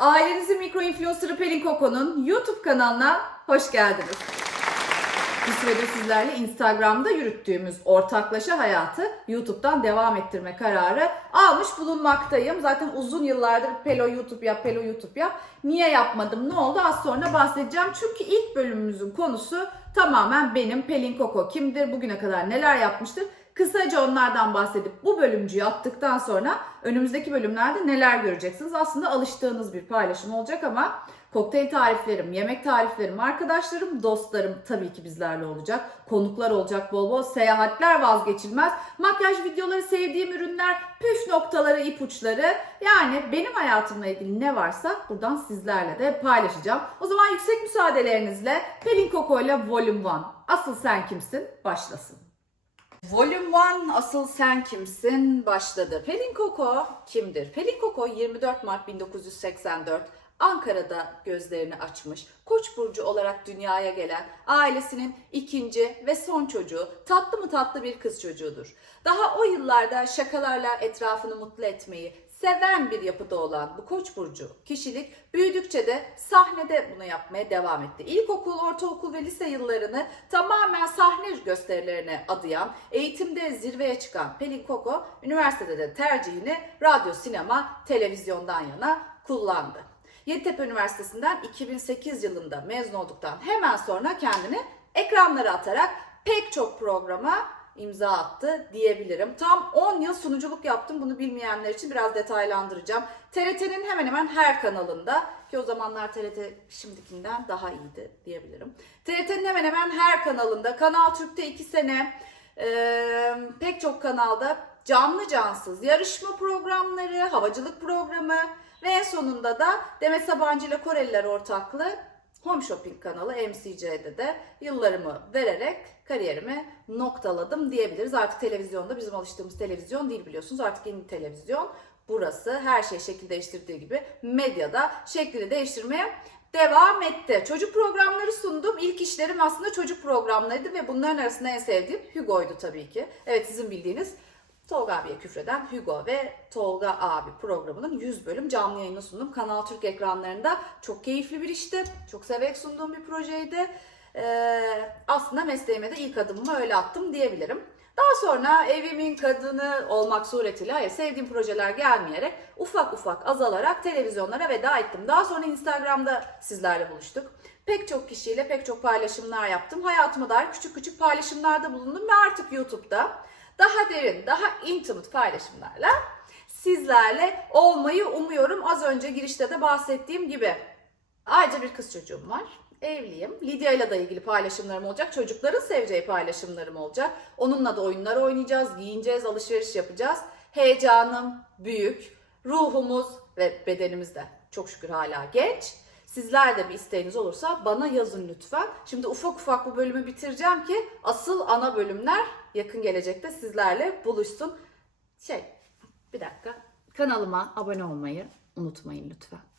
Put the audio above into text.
Ailenizin mikro influencer'ı Pelin Koko'nun YouTube kanalına hoş geldiniz. Bir süredir sizlerle Instagram'da yürüttüğümüz ortaklaşa hayatı YouTube'dan devam ettirme kararı almış bulunmaktayım. Zaten uzun yıllardır Pelo YouTube yap, Pelo YouTube yap. Niye yapmadım, ne oldu az sonra bahsedeceğim. Çünkü ilk bölümümüzün konusu tamamen benim Pelin Koko kimdir, bugüne kadar neler yapmıştır. Kısaca onlardan bahsedip bu bölümcüyü attıktan sonra önümüzdeki bölümlerde neler göreceksiniz. Aslında alıştığınız bir paylaşım olacak ama kokteyl tariflerim, yemek tariflerim, arkadaşlarım, dostlarım tabii ki bizlerle olacak. Konuklar olacak bol bol, seyahatler vazgeçilmez. Makyaj videoları, sevdiğim ürünler, püf noktaları, ipuçları. Yani benim hayatımla ilgili ne varsa buradan sizlerle de paylaşacağım. O zaman yüksek müsaadelerinizle Pelin Koko ile Volume 1 Asıl Sen Kimsin başlasın. Volume 1 Asıl Sen Kimsin başladı. Pelin Koko kimdir? Pelin Koko 24 Mart 1984 Ankara'da gözlerini açmış. Koç burcu olarak dünyaya gelen ailesinin ikinci ve son çocuğu tatlı mı tatlı bir kız çocuğudur. Daha o yıllarda şakalarla etrafını mutlu etmeyi seven bir yapıda olan bu Koç burcu kişilik büyüdükçe de sahnede bunu yapmaya devam etti. İlkokul, ortaokul ve lise yıllarını tamamen sahne gösterilerine adayan, eğitimde zirveye çıkan Pelin Koko, üniversitede de tercihini radyo, sinema, televizyondan yana kullandı. Yeditepe Üniversitesi'nden 2008 yılında mezun olduktan hemen sonra kendini ekranlara atarak pek çok programa imza attı diyebilirim. Tam 10 yıl sunuculuk yaptım. Bunu bilmeyenler için biraz detaylandıracağım. TRT'nin hemen hemen her kanalında ki o zamanlar TRT şimdikinden daha iyiydi diyebilirim. TRT'nin hemen hemen her kanalında, Kanal Türk'te 2 sene, eee, pek çok kanalda canlı cansız yarışma programları, havacılık programı ve en sonunda da Demet Sabancı ile Koreliler ortaklığı Home Shopping kanalı MCC'de de yıllarımı vererek kariyerimi noktaladım diyebiliriz. Artık televizyonda bizim alıştığımız televizyon değil biliyorsunuz. Artık yeni televizyon burası her şey şekil değiştirdiği gibi medyada şeklini değiştirmeye devam etti. Çocuk programları sundum. İlk işlerim aslında çocuk programlarıydı ve bunların arasında en sevdiğim Hugo'ydu tabii ki. Evet sizin bildiğiniz Tolga abiye küfreden Hugo ve Tolga abi programının 100 bölüm canlı yayını sundum. Kanal Türk ekranlarında çok keyifli bir işti. Çok severek sunduğum bir projeydi. Ee, aslında mesleğime de ilk adımımı öyle attım diyebilirim. Daha sonra evimin kadını olmak suretiyle hayır sevdiğim projeler gelmeyerek ufak ufak azalarak televizyonlara veda ettim. Daha sonra Instagram'da sizlerle buluştuk. Pek çok kişiyle pek çok paylaşımlar yaptım. Hayatıma dair küçük küçük paylaşımlarda bulundum ve artık YouTube'da daha derin, daha intimate paylaşımlarla sizlerle olmayı umuyorum. Az önce girişte de bahsettiğim gibi. Ayrıca bir kız çocuğum var. Evliyim. Lidya ile de ilgili paylaşımlarım olacak. Çocukların seveceği paylaşımlarım olacak. Onunla da oyunlar oynayacağız, giyineceğiz, alışveriş yapacağız. Heyecanım büyük. Ruhumuz ve bedenimiz de çok şükür hala genç. Sizler de bir isteğiniz olursa bana yazın lütfen. Şimdi ufak ufak bu bölümü bitireceğim ki asıl ana bölümler yakın gelecekte sizlerle buluşsun. Şey, bir dakika. Kanalıma abone olmayı unutmayın lütfen.